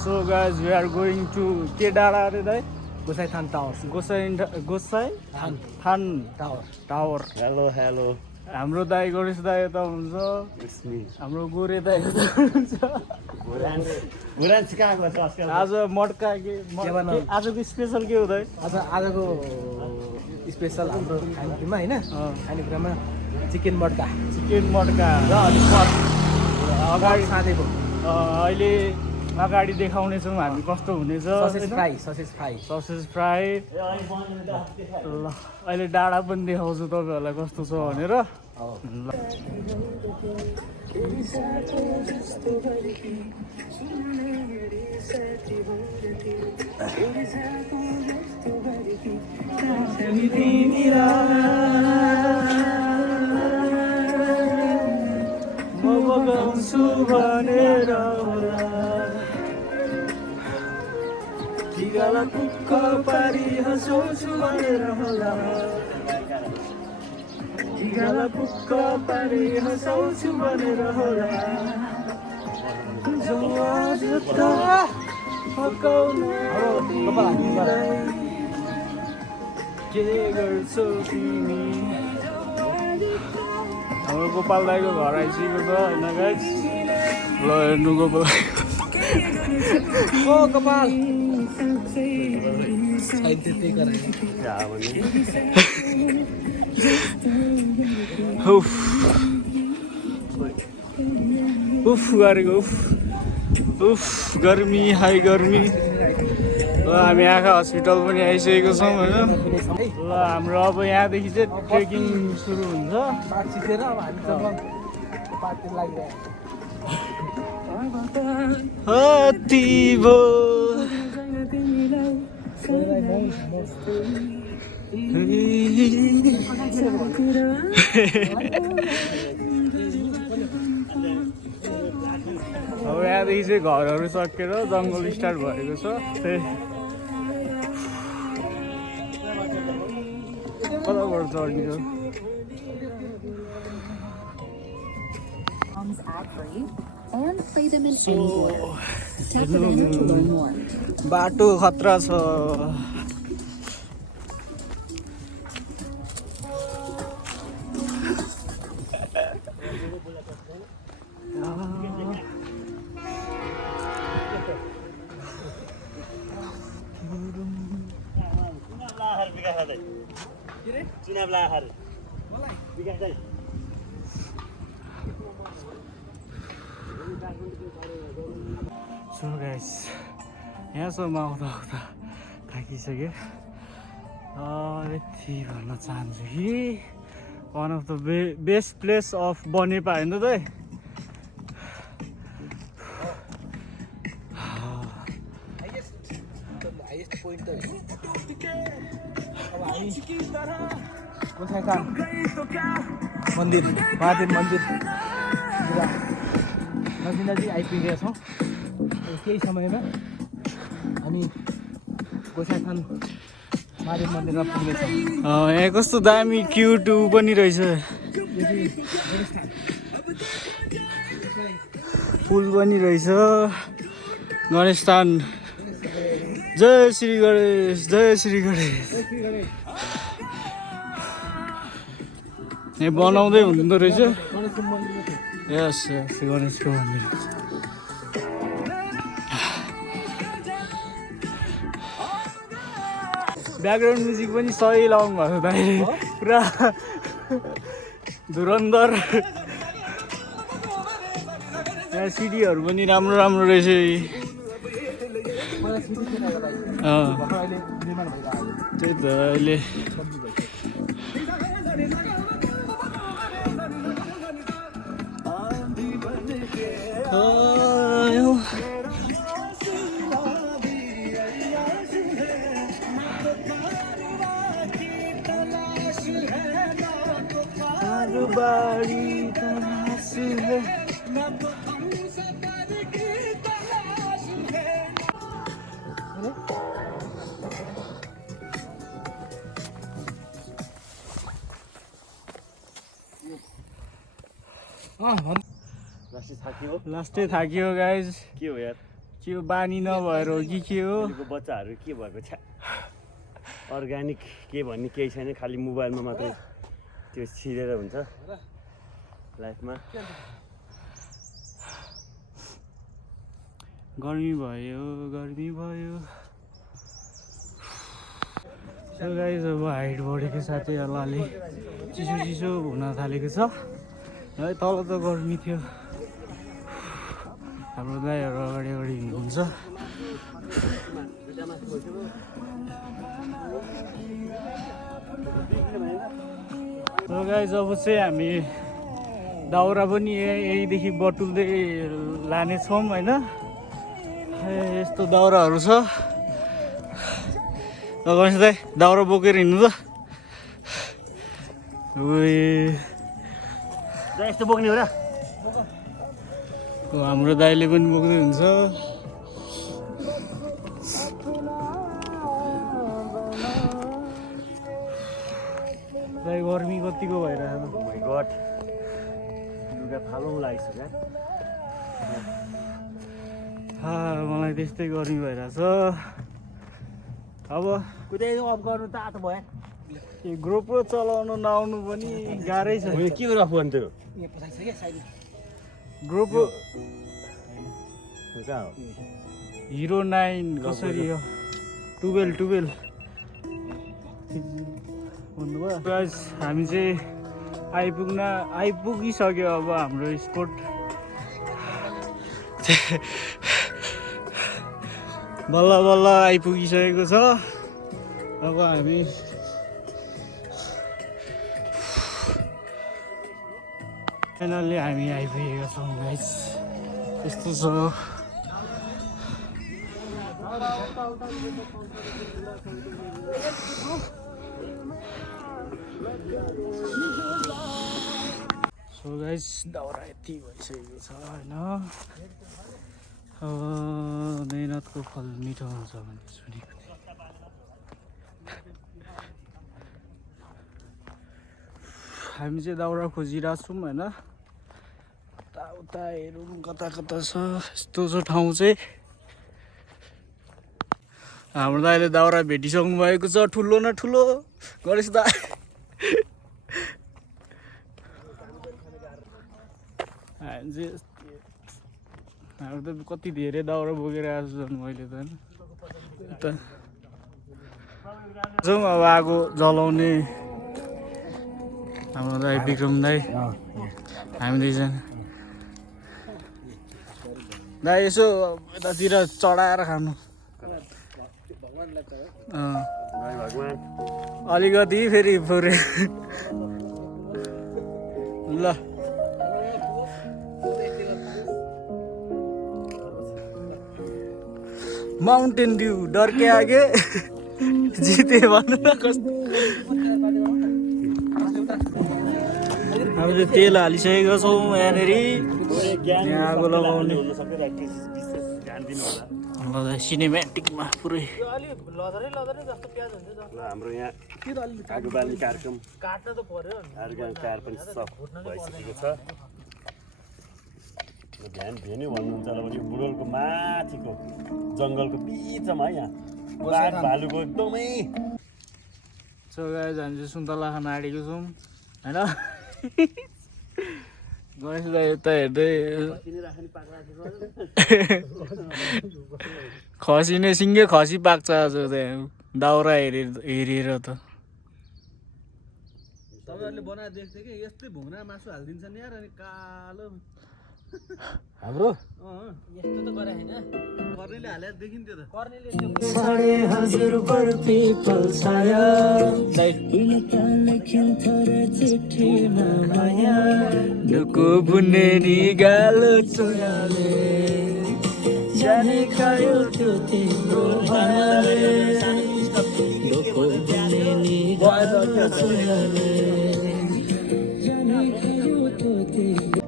So guys, we are going to के डाँडा अरे दाइ गोसाइथान टावर गोसाई थान टावर हेलो हाम्रो दाइ गणेश दाइ यता हुन्छ इट्स मी हाम्रो गोरे दाइ यता हुन्छ बुरान्स कहाँ गएको छ आजकल आज मड्का आजको स्पेसल के हो दाइ आजको स्पेसल हाम्रो खानेकुरामा होइन खानेकुरामा चिकन मड्का चिकन मड्का र अलिक अगाडि साँधेको अहिले अगाडि देखाउनेछौँ हामी कस्तो हुनेछ ससेज फ्राई ल अहिले डाँडा पनि देखाउँछु तपाईँहरूलाई कस्तो छ भनेर म बगाउँछु भनेर टिकालाई पुक्क पारी हँसाउँछु भनेर होला टिकालाई पुक्क पारी हँसाउँछु भनेर होला के गर्छौ तिमी हाम्रो गोपाल दाइको घर आइसकेको छ होइन गाइस ल हेर्नु गोपाल ओ कपाल साइड त्यही गरायो उफ गरेको उफ गर्मी हाई गर्मी ल हामी आँखा हस्पिटल पनि आइसकेको छौँ होइन ल हाम्रो अब यहाँदेखि चाहिँ ट्रेकिङ सुरु हुन्छ सिकेर अब हामी पार्टी लागिरहेको अति भो अब यहाँदेखि चाहिँ घरहरू सकेर जङ्गल स्टार्ट भएको छ कताबाट चढ्ने हो and play them in Android. Tap the banner to learn more. बाटो खतरा छ So guys, यहाँसम्म आउँदा थाकिसक्यो यति भन्न चाहन्छु कि one of the best place of Banepa होइन त दाइ हाइएस्ट पोइन्ट त अब हामी गोसाइथान मन्दिर महादेव मन्दिर नजिक आइपुगेका छौँ केही समयमा हामी गोसाइथान महादेव मन्दिरमा पुग्नेछौँ यहाँ कस्तो दामी क्युट पनि रहेछ पुल पनि रहेछ गणेशस्थान जय श्री गणेश यहाँ बनाउँदै हुँदो रहेछ यस गणेशको मन्दिर ब्याकग्राउन्ड म्युजिक पनि सही लाउनु भएको दाइ पुरा धुरन्धर यहाँ सिडीहरू पनि राम्रो राम्रो रहेछ त्यही त अहिले लास्टै थाकियो गाइज के हो यार के हो बानी नभएर हो कि के हो अहिलेको बच्चाहरू के भएको छ अर्ग्यानिक के भन्ने केही छैन खालि मोबाइलमा मात्रै त्यो छिरेर हुन्छ लाइफमा गर्मी भयो सो गाइस अब हाइट बढेको साथै अलिअलि चिसो हुन थालेको छ है तल त गर्मी थियो हाम्रो दाइहरू अगाडि हिँड्नुहुन्छ सो गाइस अब चाहिँ हामी दाउरा पनि यहीँदेखि बटुल्दै लानेछौँ होइन यस्तो दाउराहरू छ गणेश दाइ दाउरा बोकेर हिँड्नु त यस्तो बोक्ने हो र हाम्रो दाइले पनि बोक्दै हुन्छ दाइ गर्मी कतिको भइरहेको माइ गड लुगा फालौँ लागिसक्यो मलाई त्यस्तै गर्मी भइरहेछ अब कुदाइ अफ गर्नु तातो भयो ग्रुपो चलाउनु नआउनु पनि गाह्रै छ के हो फोन त्यो ग्रुप कहाँ हो हिरो 9 कसरी हो 12 भन्नुभयो गाइस हामी चाहिँ आइपुगिसक्यो अब हाम्रो स्पोट बल्ल आइपुगिसकेको छ अब हामी फाइनल्ली हामी आइपुगेका छौँ गाइस यस्तो छ सो गाइस दाउरा यति भइसकेको छ होइन अब मेहनतको फल मिठो हुन्छ भन्ने सुनेको थिएँ हामी चाहिँ दाउरा खोजिरहेको छौँ होइन उता हेरौँ कता छ यस्तो छ ठाउँ चाहिँ हाम्रो दाइले दाउरा भेटिसक्नु भएको छ ठुलो न ठुलो गणेश दा हाम्रो त कति धेरै दाउरा बोकेर आएको छु मैले त होइन जाउँ अब आगो जलाउने हाम्रो दाइ विक्रम दाइ हामी दुईजना दाइ यसो यतातिर चढाएर खानु अलिकति फेरि पुरै ल माउन्टेन ड्यू डर के आगे जिते भन्नु न कस्तो हामीले तेल हालिसकेको छौँ यहाँनिर यहाँ आगो लगाउने सिनेमेटिकमा पुरै हाम्रो यहाँ आगो बाल्ने कार्यक्रम कार पनि सब भइसकेको छ ध्यान भेन्यू भन्नुहुन्छ होला भने बुढोलको माथिको जङ्गलको बिचमा है यहाँ बाघ भालुको एकदमै सो गाइस हामी चाहिँ सुन्तला खान आँटेको छौँ होइन गणेश दाइ यता हेर्दै खसी नै सिङ्गै खसी पाक्छ आज त्यहाँ दाउरा हेरेर त तपाईँहरूले बनाएर देख्छ कि यस्तै भुङ्रा मासु हालिदिन्छ नि यार अनि कालो हाम्रो यस्तो त गरे हैन कर्नेले हालेर देखिन्थ्यो त कर्नेले साढे हजार बर्फी पल्साया चिठीमा माया ढुको बुन्ने नि गालो चोयाले जाने खायो त्यो तिम्रो भाले ढुको बुन्ने नि गालो चोयाले जाने खायो त्यो तिम्रो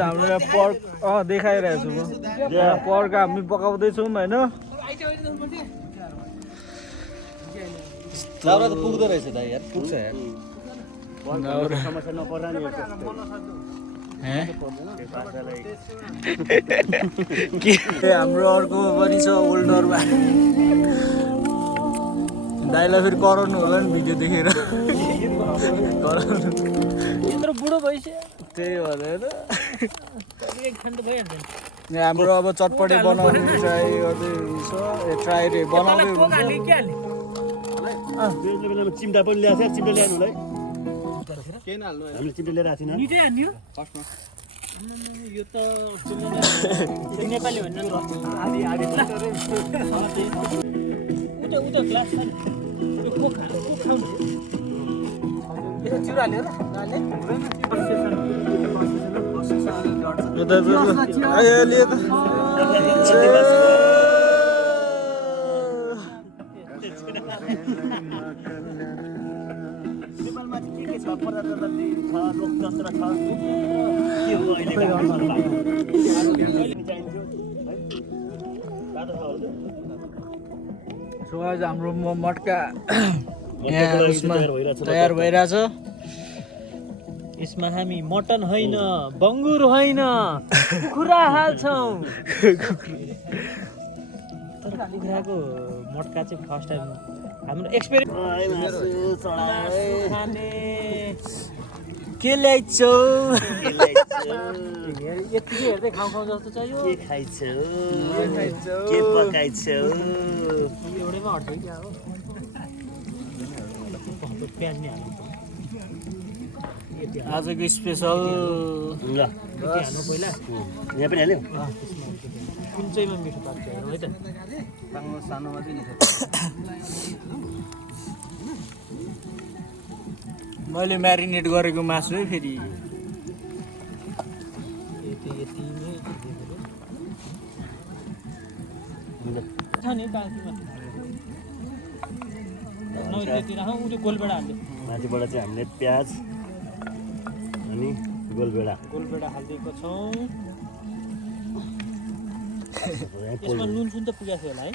हाम्रो यहाँ पर्क देखाइरहेको छु म यहाँ पर्क हामी पकाउँदैछौँ होइन दाउरा त पुग्दो रहेछ दाइ यार पुग्छ यार समस्या नपर्ला नि के हाम्रो अर्को पनि छ ओल्डरमा दाइलाई फेरि कराउनु होला नि भिडियो देखेर कराउनु यत्रो बुढो भइसक्यो त्यही भएर एक खान त भइहाल्छ यहाँ हाम्रो अब चटपटे बनाउनु ट्राई गर्दै हुन्छ ट्राई रे बनाउँदै हुन्छ के हाल्ने बेलामा चिम्टा पनि ल्याएको छ चिम्टा ल्याउनु होला है केही नहाल्नु हामीले चिम्टा लिएर आएको छैन मिठै हान्ने हो फर्स्टमा यो त नेपाली भन्ने आधी आधी उता ग्लास छ नि यो कोक खाउनु चिउरा हाल्यो यता आइहाल्यो त नेपालमा चाहिँ के छ प्रजातन्त्र छ लोकतन्त्र छ के हो अहिले सो आज हाम्रो मटका यहाँ उसमा तयार भइरहेछ यसमा हामी मटन होइन बङ्गुर होइन कुखुरा हाल्छौँ तर कुखुराको मटका चाहिँ फर्स्ट टाइम हाम्रो एक्सपेरिमेन्ट खाने के ल्याइछौ यति हेर्दै खाउँ खाउँ जस्तो चाहियो के खाइछौ के पकाइछौ एउटैमा हट्छ क्या हो प्याज नि हाल्नु आजको स्पेसल ल हाल्नु पहिला यहाँ पनि हाल्यो कुन चाहिँमा मिठो पाक्छ है त सानोमा चाहिँ मैले म्यारिनेट गरेको मासु है फेरि यतिमै छ नि बाँकीमा नौतिर उसले गोलबेडा हाल्यो माथिबाट चाहिँ हामीले प्याज अनि गोलबेडा गोलबेडा हालिदिएको छौँ यसमा नुन सुन त पुगेको थियो होला है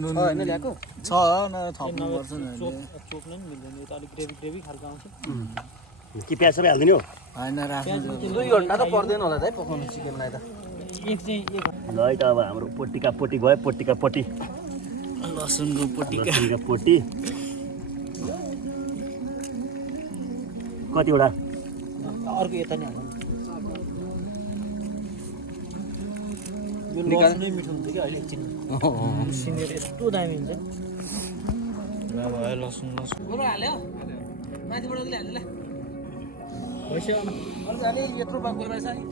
नुन होइन ल्याएको छ न थप्नुपर्छ नि चोक्न पनि मिल्दैन यो त अलिक ग्रेभी ग्रेभी खालको आउँछ कि प्याज सबै हालिदिने हो होइन राख्नु 2 घन्टा त पर्दैन होला त है पकाउनु चिकनलाई त एक चाहिँ एक ल है त अब हाम्रो पोटीका पोटी भयो पोटीका पोटी लसुनको पोटिका लसुनका पोटी कतिवटा अर्को यता नि हाल्नु यो लसुनै मिठो हुन्छ कि अहिले एकछिन सिनेर यस्तो दामी हुन्छ भयो लसुन लसुन हाल्यो माथिबाट हाल्यो ल भइसक्यो अर्को अलि यत्रो बाक्लो रहेछ नि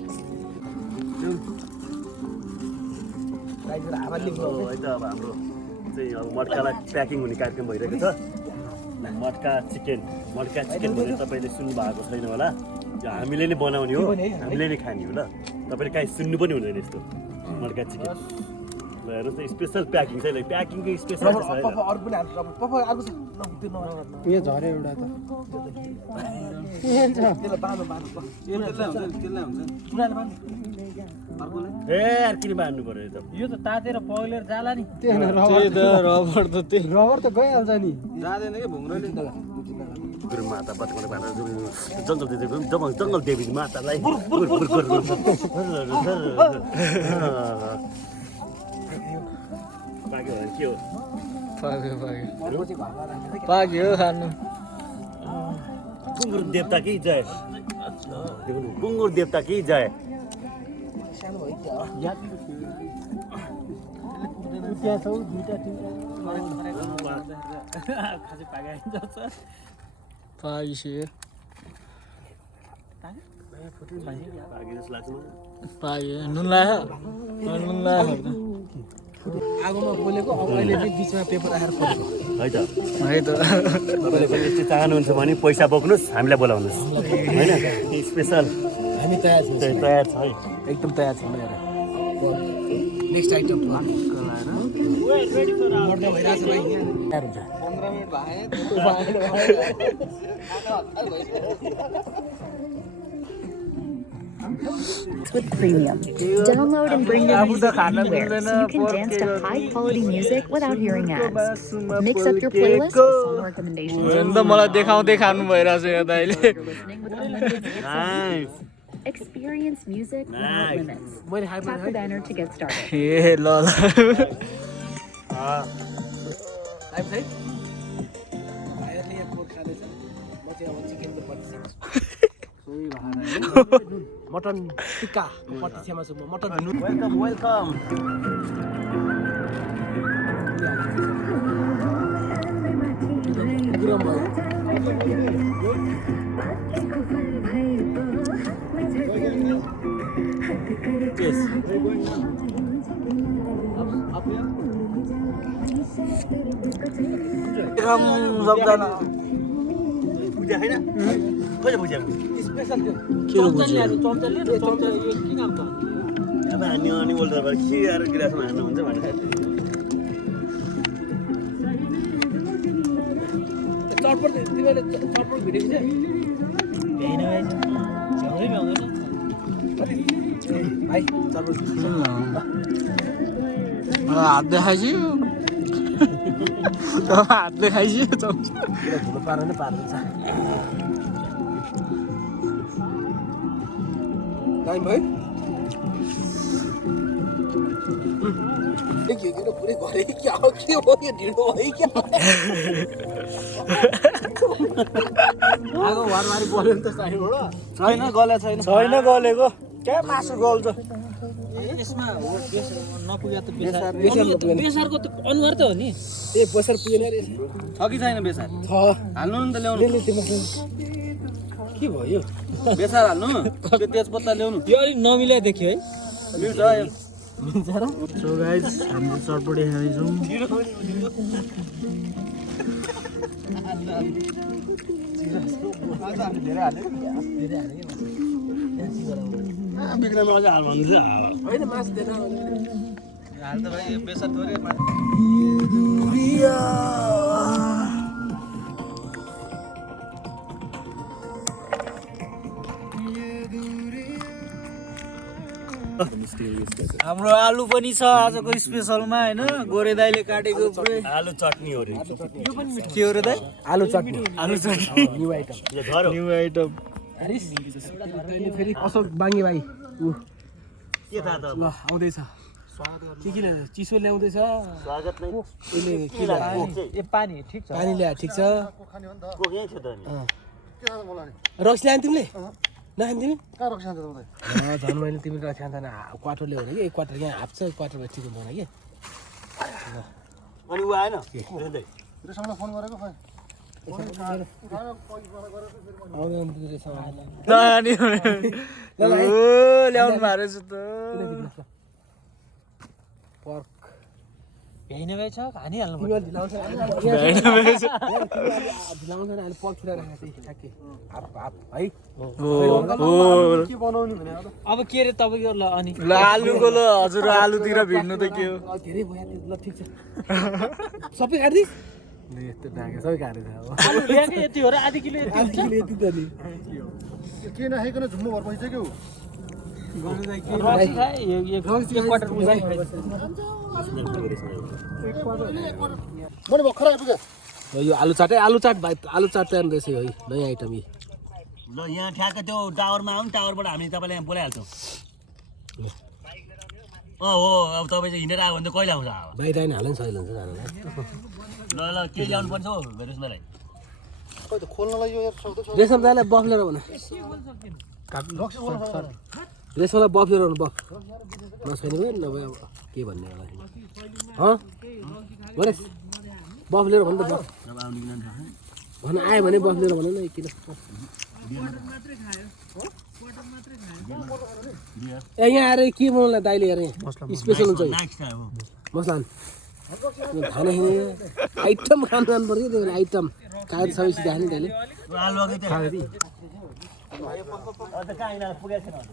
हावा है त अब हाम्रो चाहिँ अब मटकालाई प्याकिङ हुने कार्यक्रम भइरहेको छ मटका चिकन भने तपाईँले सुन्नु भएको छैन होला यो हामीले नै बनाउने हो हामीले नै खाने हो ल तपाईँले काहीँ सुन्नु पनि हुँदैन यस्तो मटका चिकन ल हेर्नुहोस् त स्पेसल प्याकिङ छ प्याकिङको स्पेसल छ अरू पनि हाल्नु अर्को छ यो झऱ्यो एउटा त त्यसलाई बाँध्नु त्यसलाई हुन्छ ए यार किन बाँध्नु पर्यो यो त यो त तातेर पग्लेर जाला नि त्यही त रबर त त्यही रबर त गइहाल्छ नि जाँदैन कि भुङ्ग्रोले गुरु माता बचपन जङ्गल देवी मातालाई पाक्यो भने के हो पाक्यो खानु गुङ्गुर देवता कि जय गुङ्गुर देवता कि जय पाइसक्यो पायो नुन लाग्यो नुन लाग्यो आगोमा बोलेको अब अहिले चाहिँ बिचमा पेपर राखेर खोलेको है त है त तपाईँले पनि यस्तो चाहनुहुन्छ भने पैसा बोक्नुहोस् हामीलाई बोलाउनुहोस् होइन स्पेसल हामी तयार छौँ तयार छ है एकदम तयार छौँ नेक्स्ट आइटम मर्दा भइरहेछ भाइ तयार हुन्छ 15 मिनट भयो with premium. Download and bring your music anywhere so you can dance to high-quality music without hearing ads. Mix up your playlist with song recommendations. हेर्नु त मलाई देखाउँदै खानु भइरहेछ यो दाइले You're listening with unlimited hits and movies. Experience music without limits. Tap the banner to get started. ए ल ल मटन टिक्का पट्टी छेमा छु म मटन वेलकम सबजना बुझ्या हैन खोइ बुझ्या स्पेशल त्यो के हो बुझ्यो चम्चले न चम्चले यो के काम त अब हान्ने अनि बोल्दा भएर के यार गिलासमा हान्नु हुन्छ भनेर चटपट तिमीले चटपट भिडेको छ भ्याइन भ्याउँदै भ्याउँदैन भाइ चटपट हात देखाइछु हात देखाइछु धुलो पारेर पार्दैछ टाइम भयो के पुरै घरे के हो के हो यो ढिलो भयो क्या आगो घरमारी बोल्यो नि त साइडबाट छैन गले छैन छैन गलेको क्या मासु गल्छ यसमा हो नपुग्या त बेसारको त अनुहार त हो नि ए बेसार पुगेन रे छ कि छैन बेसार छ हाल्नु नि त ल्याउनु के भयो बेसार हाल्नु त्यो तेजपत्ता ल्याउनु यो अलिक नमिल्या देखियो है मिल्छ यो सो गाइज हामी चटपटी खाँदैछौँ बिग्रेमा अझ हाल भन्छ होइन मास दिएन हाल त भाइ बेसार थोरै हाम्रो आलु पनि छ आजको स्पेसलमा होइन गोरे दाइले काटेको पुरै आलु चटनी हो रे के हो र दाइ आलु चटनी आलु चटनी न्यू आइटम यो झरो न्यू आइटम हरिस तैँले फेरि अशोक बाङ्गे भाइ ऊ के थाहा त ल आउँदैछ के किन चिसो ल्याउँदैछ स्वागत नै यसले के ल्यायो ए पानी ठिक छ पानी ल्यायो ठिक छ कोक यहीँ थियो त नि रक्सी ल्यायो तिमीले नखाने तिमी झन् मैले तिमी रक्सी खान्छ क्वार्टर ल्यायो भने कि एक क्वार्टर यहाँ हाप्छ क्वार्टर भए ठिक हुँदैन कि अनि ऊ आएन हेर्दै नानी ल्याउनु भएको रहेछ त पर्क भ्याइन भाइ छ हानिहाल्नु तिमीले ढिलाउँछ ढिलाउँछ अहिले पर्क छुट्याएर राखेको थिएँ ठ्याक्कै हाप हाप है के बनाउनु भने अब के अरे तपाईँको ल अनि ल आलुको ल हजुर आलुतिर भिड्नु त के हो धेरै भयो ल ठिक छ सबै काट्दै यस्तो ढाके सबै काटेछ अब आलु ल्याएकै यति हो र आधी किलो यति आधी किलो यति त नि के नखाइकन झुम्मो भएर बसिसक्यो रक्सी खाए एक क्वार्टर मैले भर्खर आइपुगेँ यो आलु चाट भाइ आलु चाट ल्याउनु रहेछ है नयाँ आइटम यी ल यहाँ ठ्याक्क त्यो टावरमा आउनु टावरबाट हामी तपाईँलाई यहाँ बोलाइहाल्छौँ हो अब तपाईँ चाहिँ हिँडेर आयो भने त कहिले आउँछ अब बाहिर आइन हाल्नु सही हुन्छ जानुलाई ल ल के ल्याउनु पर्छ हौ रेसमालाई खै त खोल्नलाई यो सक्दो रेशम दाइलाई बफ लिएर भन रेशमलाई बफ लिएर बफ नछैन भयो नभए अब के भन्ने होला भनेस् बफ लिएर भन त बफ भन आयो भने बफ लिएर भन न किन ए यहाँ आएर के बनाउला दाइले हेर यहाँ स्पेसल हुन्छ मसला खाना आइटम खानु जानु पर्छ त्यो आइटम कागज सबै सिधा खाने दाइले आलु अघि खाएको त कहाँ यिनीहरू पुगेको छैन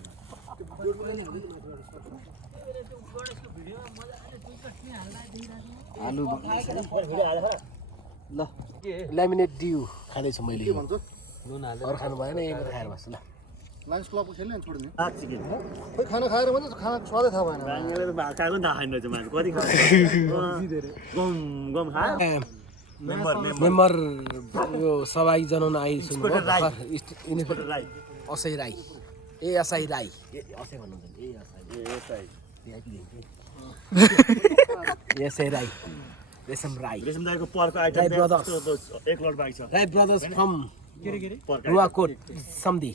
आलु ल ल्यामिनेट डिउ खाँदैछु मैले अरू खानु भएन यही मात्रै खाएर बस्छु ल लायन्स क्लबको खेल्ने छोड्ने चिकन खोइ खाना खाएर मात्रै खानाको स्वादै थाहा भएन बाङ्गाले त भात खाएको पनि थाहा छैन रहेछ मान्छे कति खान्छ गम गम खा मेम्बर यो सहभागी जनाउन आइसक्नु inspector Rai. Inspector Rai ASI Rai ASI Rai ASI भन्नुहुन्छ एएसआई राई रेशम राई रेशम दाइको पर्को आइटम राई brothers। एक लट बाइक छ राई ब्रदर्स फ्रम पर्क नुवाकोट सम्धी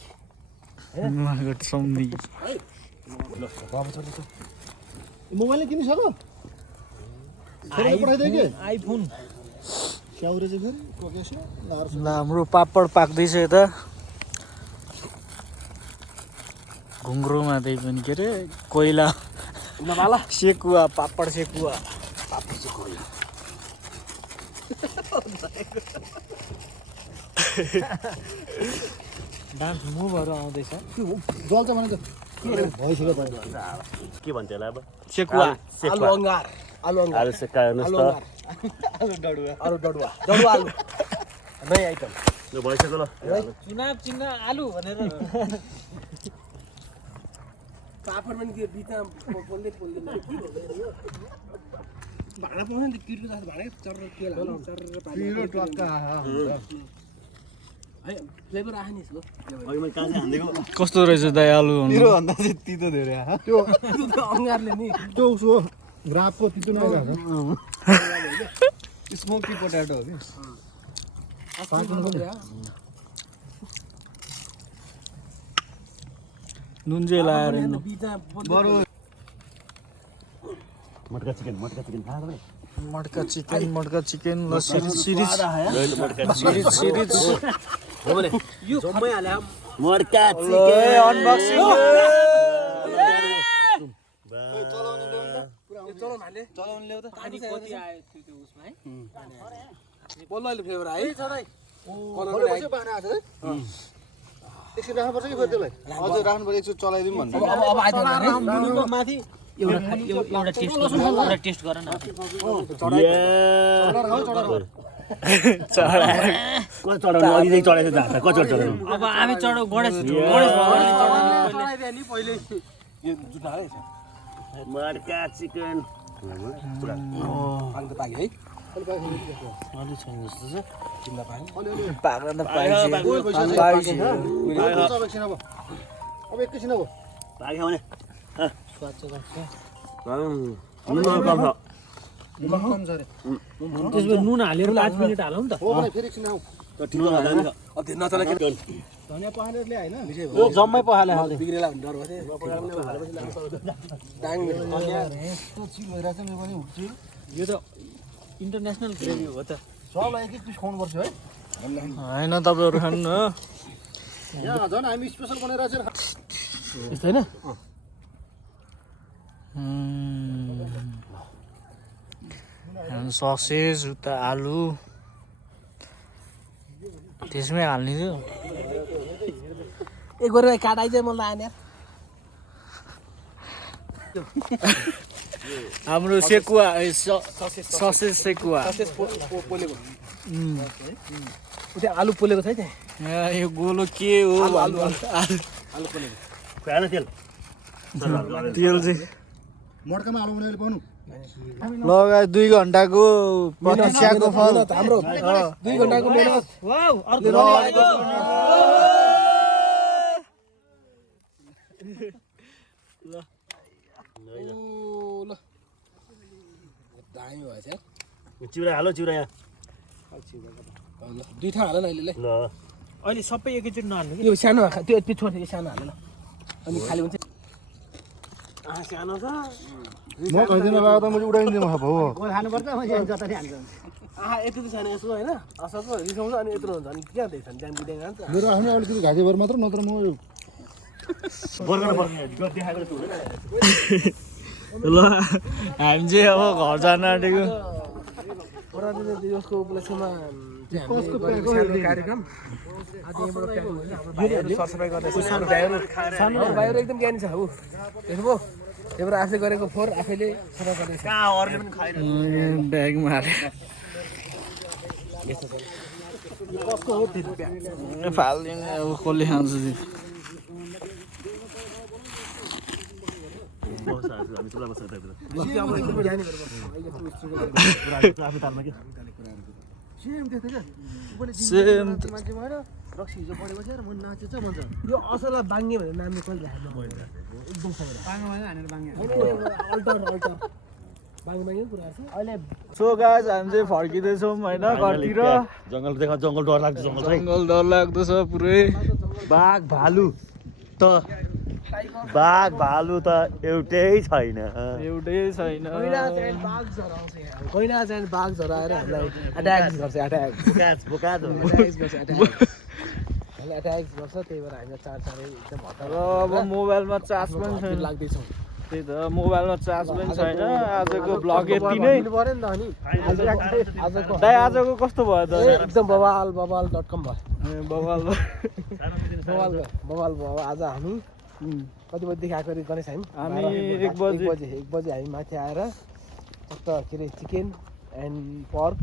नुवाकोट सम्धी मोबाइलले किनिसक्यो पठाइदियो कि आइफोन स्याउरे चाहिँ फेरि कोकेसी ल हाम्रो पापड पाक्दैछ यता घुङ्ग्रोमा त्यही पनि के अरे कोइला नबाला सेकुवा पापड सेकुवा डान्स मुभहरू आउँदैछ जल्छ भने त भइसक्यो त के भन्छ यसलाई अब सेकुवा आलु अङ्गार आलु अङ्गार आलु सेक्का हेर्नुहोस् त आलु डडुवा डडुवा आलु नयाँ आइटम ल भइसक्यो ल चुनाव चिन्ह आलु भनेर पापड पनि त्यो बिचमा पोल्दै भाँडा पाउँछ नि त्यो पिरो जस्तो भाँडा चर्र के पिरो टक्का फ्लेभर आयो नि यसको अघि मैले काँचै हानिदिएको कस्तो रहेछ दाइ आलु पिरो भन्दा चाहिँ तितो धेरै त्यो अङ्गारले नि त्यो उसको रापको तितो नै आएको स्मोकी पोट्याटो हो कि नुन चाहिँ लाएर बरु मटका चिकन खा तपाईँ मटका चिकन ल सिरिज सिरिज हो भने यो जम्मै हाले मटका अनबक्सिङ चलाउन हाले चलाउन ल्याउ त पानी कति आयो त्यो उसमा है बल्ल अहिले फ्लेभर आयो फलेपछि बाना आएको छ है एकछिन राख्नुपर्छ कि फेरि त्यसलाई अझै राख्नुपर्छ एकछिन चलाइदिउँ भन्दा अब आइदिनु माथि एउटा टेस्ट गर न कति चढाउनु अघिदेखि चढाएको जाँदा कति चढाउनु अब हामी चढाउ गणेश चढाइदियो नि पहिले यो जुटा है मटका चिकन पानी त पाक्यो है अलि छैन जस्तो छ किन्दा पानी पाक्न त अब एकैछिन अब पाक्यो भने कम छ अरे त्यसपछि नुन हालेर 5 मिनेट हालौँ त हो भने फेरि एकछिन आऊ अब त्यो नचला के धनियाँ पखालेर ल्याए होइन यो जम्मै पखाले हाल्दै बिग्रेला भन्ने डर भयो डाङ यस्तो चिल भइरहेको छ मेरो पनि हुन्छु यो त इन्टरनेसनल ग्रेभी हो त सबलाई एक एक पिस खुवाउनुपर्छ है होइन तपाईँहरू खानु न यहाँ झन् हामी स्पेसल बनाएर चाहिँ यस्तो होइन ससेज उता आलु त्यसमै हाल्ने थियो एक गरेर काटाइ चाहिँ मलाई आएन हाम्रो सेकुवा ससेज सेकुवा पोलेको त्यहाँ आलु पोलेको छ है त्यहाँ यो गोलो के हो आलु पोलेको खाएन तेल तेल चाहिँ मड्कामा आलु बनाएर पाउनु लगाए 2 घन्टाको प्रतीक्षाको फल हाम्रो 2 घन्टाको मेहनत ल दामी भएछ चिउरा हालो चिउरा यहाँ ल 2 ठाउँ हाल न अहिले ल अहिले सबै एकैचोटि नहाल्नु कि यो सानो त्यो यति छोड यो सानो हाल ल अनि खाली हुन्छ सानो छ म खाइदिन भएको त मैले उडाइदिनु हो आहा यति त सानो यसो होइन असरको रिसाउँछ अनि यत्रो हुन्छ अनि क्या देख्छ जाम बिदाङ हान्छ मेरो आफ्नो अलिकति घाँटी भएर मात्र नत्र म देखाएको छु ल हामी चाहिँ अब घर जान आँटेको परादिने दिवसको उपलक्ष्यमा चाहिँ हामीले कार्यक्रम आज यहाँबाट प्याकिङ हुन्छ हाम्रो भाइहरू सरसफाइ गर्दैछ सानो भाइहरू एकदम ज्ञानी छ ऊ देख्नुभयो त्यहाँबाट आफूले गरेको फोहोर आफैले सफा गर्दैछ ब्यागमा हाले कसको हो फेरि फालिदिने अब कसले खान्छ बस्छ हामी कुरा बस्छ त्यतिर अब एकदम ज्ञानी भएर बस्छ अहिले त्यो स्ट्रगल कुरा आफ्नो तालमा के सेम त्यस्तै क्या ऊ पनि सेम मान्छे भएर रक्सी हिजो पढेपछि आएर म नाचेछ भन्छ यो असलमा बाङ्गे भनेर नामले कहिले राख्नु पर्दैन एकदम सबैलाई अल्टर बाङ्गे कुरा छ अहिले सो गाइस हामी चाहिँ फर्किँदैछौँ होइन घरतिर जङ्गल देखा जङ्गल डर लाग्छ जङ्गल चाहिँ जङ्गल डर लाग्दो छ पुरै बाघ भालु त एउटै छैन एउटै छैन पहिला चाहिँ बाघ झराउँछ यहाँ पहिला चाहिँ बाघ झराएर हामीलाई अट्याक गर्छ अट्याक बोकाज गर्छ हामीलाई अट्याक गर्छ त्यही भएर हामीलाई चाँडै एकदम र अब मोबाइलमा चार्ज पनि छैन लाग्दैछौँ त्यही त मोबाइलमा चार्ज पनि छैन आजको ब्लग यति नै पऱ्यो नि त अनि आजको दाइ आजको कस्तो भयो त एकदम बवाल.com भयो बवाल बवाल भयो आज हामी कति बजीदेखि आएको गणेश हामी हामी 1 बजे हामी माथि आएर टक्क के अरे चिकन एन्ड पर्क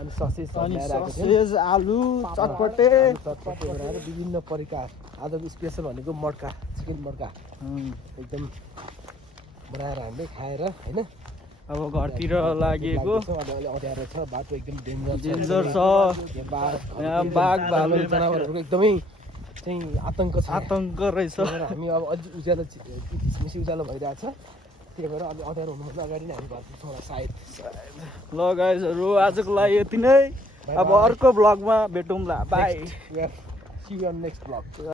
अनि ससेज अनि ल्याएर आएको थियौँ ससेज आलु चटपटे चटपटे बनाएर विभिन्न परिकार आजको स्पेसल भनेको मड्का चिकन मड्का एकदम बनाएर हामीले खाएर होइन अब घरतिर लागेको अहिले अँध्यारो छ बाटो एकदम डेन्जर छ यहाँ बाघ भालु जनावरहरूको एकदमै चाहिँ आतङ्क छ आतङ्क रहेछ हामी अब अझ उज्यालो मिसी उज्यालो भइरहेछ त्यही भएर अब अँध्यारो हुनुभन्दा अगाडि नै हामी घर पुग्छौँ होला सायद ल गाइजहरू आजको लागि यति नै अब अर्को ब्लगमा भेटौँला bye see you on next blog